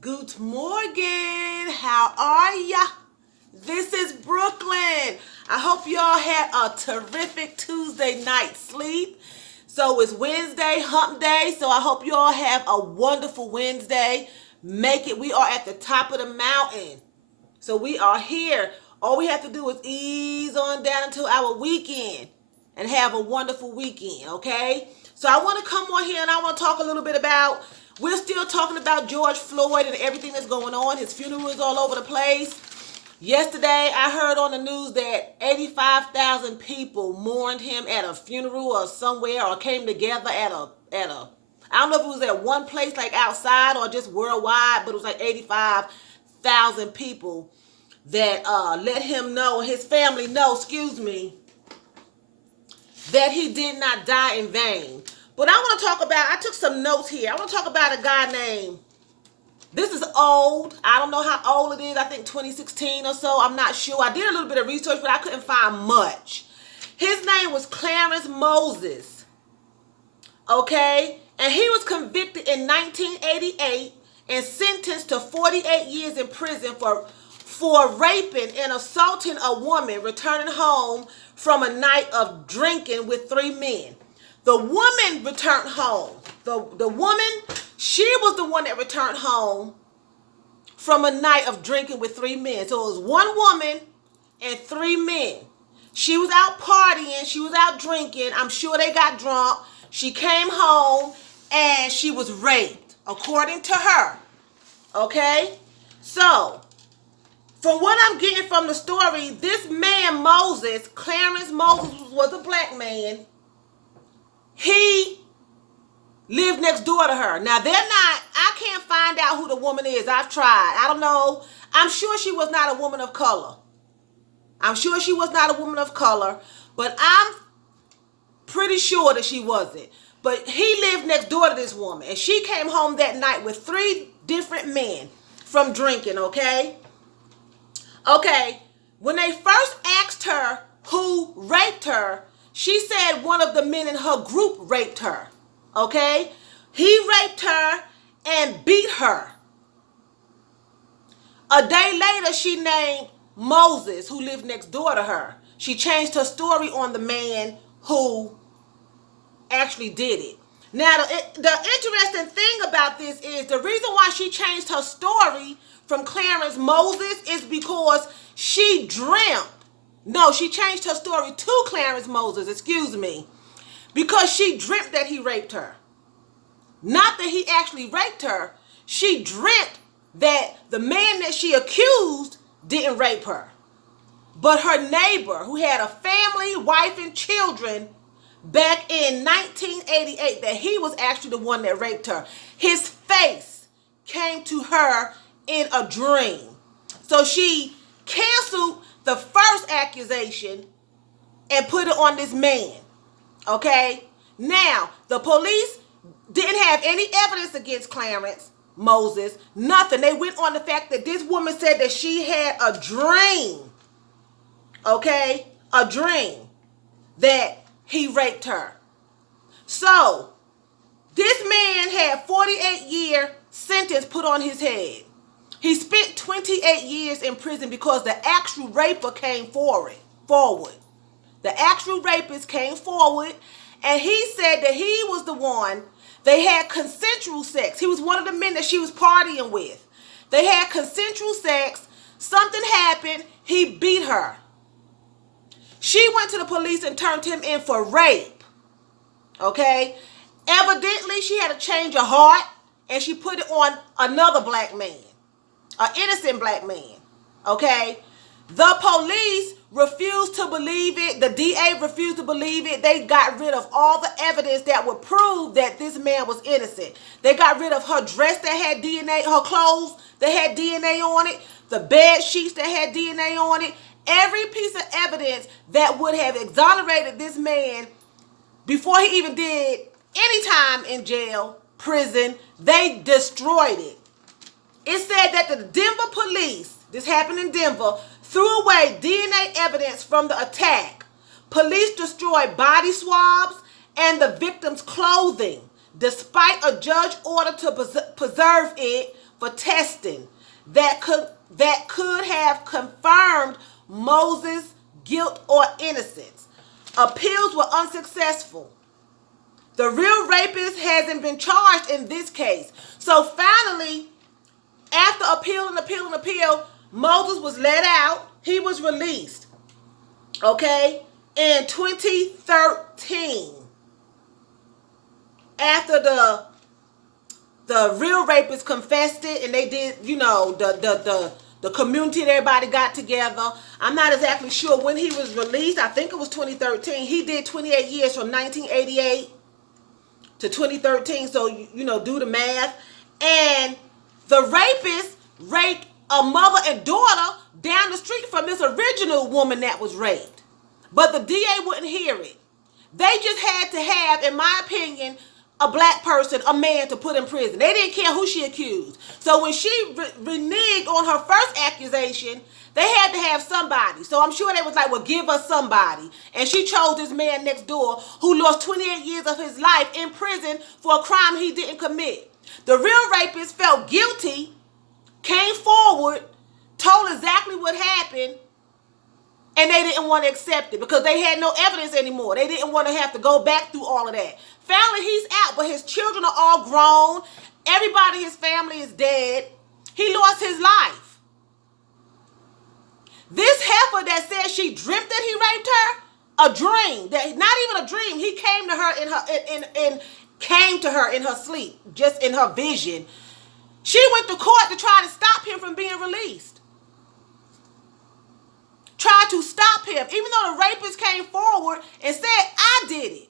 Good morning. How are ya? This is Brooklyn. I hope y'all had a terrific Tuesday night sleep. So it's Wednesday, hump day. So I hope you all have a wonderful Wednesday. Make it. We are at the top of the mountain. So we are here. All we have to do is ease on down until our weekend and have a wonderful weekend, okay? So I want to come on here and I want to talk a little bit about, we're still talking about George Floyd and everything that's going on. His funeral is all over the place. Yesterday, I heard on the news that 85,000 people mourned him at a funeral or somewhere, or came together at a I don't know if it was at one place like outside or just worldwide, but it was like 85,000 people that let him know, his family know, that he did not die in vain. But I want to talk about, I took some notes here. I want to talk about a guy named, this is old. I don't know how old it is. I think 2016 or so. I'm not sure. I did a little bit of research, but I couldn't find much. His name was Clarence Moses. Okay? And he was convicted in 1988 and sentenced to 48 years in prison for raping and assaulting a woman returning home from a night of drinking with 3 men. The woman returned home. The woman, she was the one that returned home from a night of drinking with 3 men. So it was one woman and 3 men. She was out partying. She was out drinking. I'm sure they got drunk. She came home and she was raped, according to her. Okay? So, from what I'm getting from the story, this man Moses, Clarence Moses, was a black man. He lived next door to her. Now, I can't find out who the woman is. I've tried. I don't know. I'm sure she was not a woman of color. But I'm pretty sure that she wasn't. But he lived next door to this woman. And she came home that night with 3 different men from drinking, okay? Okay, when they first asked her who raped her, she said one of the men in her group raped her, okay? He raped her and beat her. A day later, she named Moses, who lived next door to her. She changed her story on the man who actually did it. Now, the interesting thing about this is the reason why she changed her story from Clarence Moses is because she dreamt. No, she changed her story to Clarence Moses, because she dreamt that he raped her. Not that he actually raped her. She dreamt that the man that she accused didn't rape her. But her neighbor, who had a family, wife, and children, back in 1988, that he was actually the one that raped her. His face came to her in a dream. So she canceled the first accusation and put it on this man. Okay? Now, the police didn't have any evidence against Clarence Moses. Nothing. They went on the fact that this woman said that she had a dream. Okay? A dream that he raped her. So, this man had 48-year sentence put on his head. He spent 28 years in prison because the actual raper came forward. The actual rapist came forward, and he said that he was the one. They had consensual sex. He was one of the men that she was partying with. They had consensual sex. Something happened. He beat her. She went to the police and turned him in for rape. Okay? Evidently, she had a change of heart, and she put it on another black man. An innocent black man. Okay? The police refused to believe it. The DA refused to believe it. They got rid of all the evidence that would prove that this man was innocent. They got rid of her dress that had DNA, her clothes that had DNA on it, the bed sheets that had DNA on it. Every piece of evidence that would have exonerated this man before he even did any time in jail, prison, they destroyed it. It said that the Denver police, this happened in Denver, threw away DNA evidence from the attack. Police destroyed body swabs and the victim's clothing, despite a judge order to preserve it for testing that could have confirmed Moses' guilt or innocence. Appeals were unsuccessful. The real rapist hasn't been charged in this case. So finally, after appeal, Moses was let out. He was released. Okay? In 2013. After the real rapist confessed it, and they did, the community and everybody got together. I'm not exactly sure when he was released. I think it was 2013. He did 28 years from 1988 to 2013. So, do the math. And the rapist raped a mother and daughter down the street from this original woman that was raped. But the DA wouldn't hear it. They just had to have, in my opinion, a black person, a man, to put in prison. They didn't care who she accused. So when she reneged on her first accusation, they had to have somebody. So I'm sure they was like, well, give us somebody. And she chose this man next door who lost 28 years of his life in prison for a crime he didn't commit. The real rapist felt guilty, came forward, told exactly what happened, and they didn't want to accept it because they had no evidence anymore. They didn't want to have to go back through all of that. Finally, he's out, but his children are all grown. Everybody in his family is dead. He lost his life. This heifer that says she dreamt that he raped her, a dream, that not even a dream. He came to her in her sleep, just in her vision. She went to court to try to stop him from being released. Tried to stop him, even though the rapist came forward and said, I did it.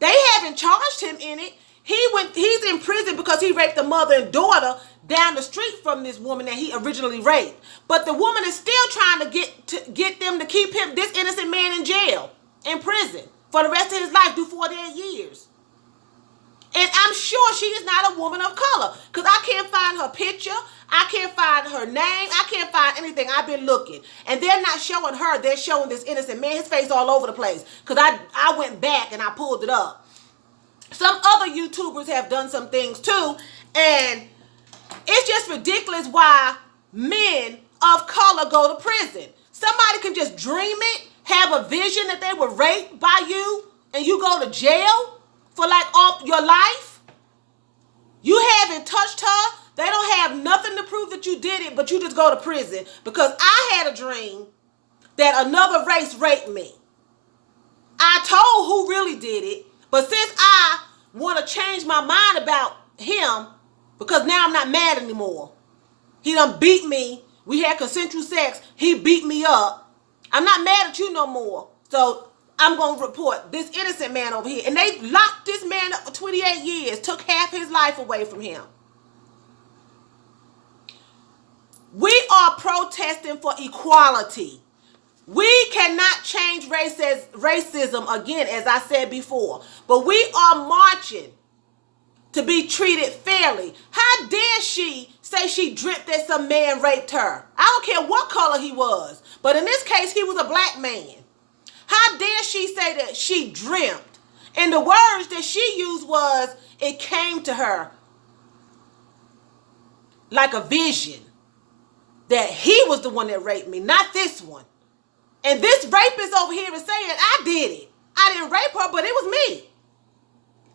They haven't charged him in it. He's in prison because he raped a mother and daughter down the street from this woman that he originally raped. But the woman is still trying to get them to keep this innocent man in jail, in prison, for the rest of his life, do 48 years. And I'm sure she is not a woman of color because I can't find her picture. I can't find her name. I can't find anything. I've been looking. And they're not showing her. They're showing this innocent man, his face all over the place. Because I went back and I pulled it up. Some other YouTubers have done some things too. And it's just ridiculous why men of color go to prison. Somebody can just dream it, have a vision that they were raped by you, and you go to jail for like all your life. You haven't touched her. They don't have nothing to prove that you did it, but you just go to prison because I had a dream that another race raped me. I told who really did it, but since I want to change my mind about him, because now I'm not mad anymore. He done beat me. We had consensual sex. He beat me up. I'm not mad at you no more. So I'm going to report this innocent man over here. And they locked this man up for 28 years, took half his life away from him. We are protesting for equality. We cannot change racism again, as I said before. But we are marching to be treated fairly. How dare she say she dreamt that some man raped her? I don't care what color he was. But in this case, he was a black man. How dare she say that she dreamt? And the words that she used was, it came to her like a vision that he was the one that raped me, not this one. And this rapist over here is saying, I did it. I didn't rape her, but it was me.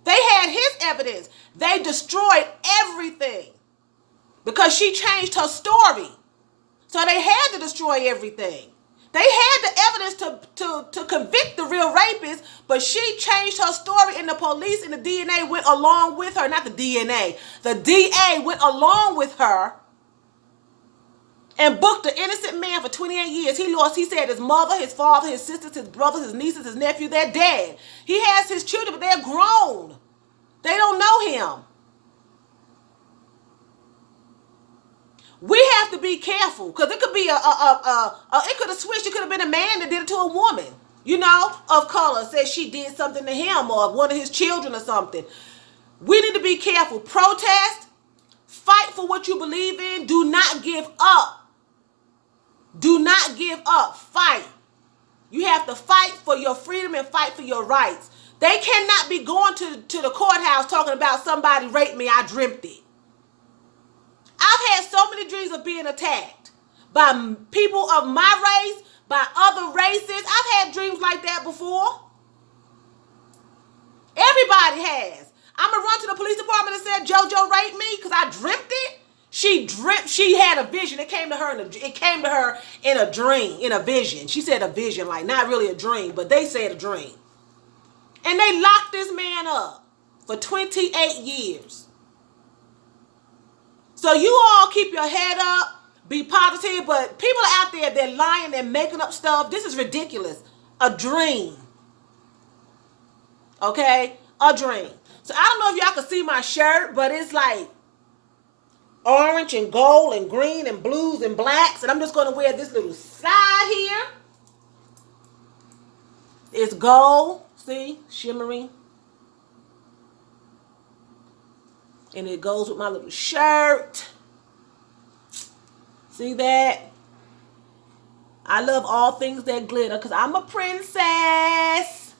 They had his evidence. They destroyed everything because she changed her story. So they had to destroy everything. They had the evidence to convict the real rapist, but she changed her story, and the police and the DNA went along with her. Not the DNA. The DA went along with her and booked the innocent man for 28 years. He said his mother, his father, his sisters, his brothers, his nieces, his nephew, they're dead. He has his children, but they're grown. They don't know him. We have to be careful because it could be it could have switched. It could have been a man that did it to a woman, of color, says she did something to him or one of his children or something. We need to be careful. Protest, fight for what you believe in. Do not give up. Do not give up. Fight. You have to fight for your freedom and fight for your rights. They cannot be going to the courthouse talking about somebody raped me, I dreamt it. I vivid dreams of being attacked by people of my race, by other races. I've had dreams like that before. Everybody has. I'm going to run to the police department and say, JoJo raped me because I dreamt it. She had a vision. It came to her in a dream, in a vision. She said a vision, like not really a dream, but they said a dream. And they locked this man up for 28 years. So you all keep your head up, be positive, but people out there, they're lying, they're making up stuff. This is ridiculous. A dream. Okay? A dream. So I don't know if y'all can see my shirt, but it's like orange and gold and green and blues and blacks. And I'm just going to wear this little side here. It's gold. See? Shimmery. And it goes with my little shirt. See that? I love all things that glitter because I'm a princess.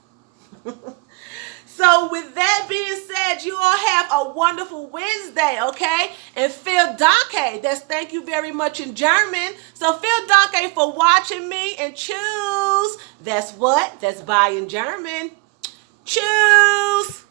So with that being said, you all have a wonderful Wednesday, okay? And vielen Dank, that's thank you very much in German. So vielen Dank for watching me, and choose. That's what? That's bye in German. Choose.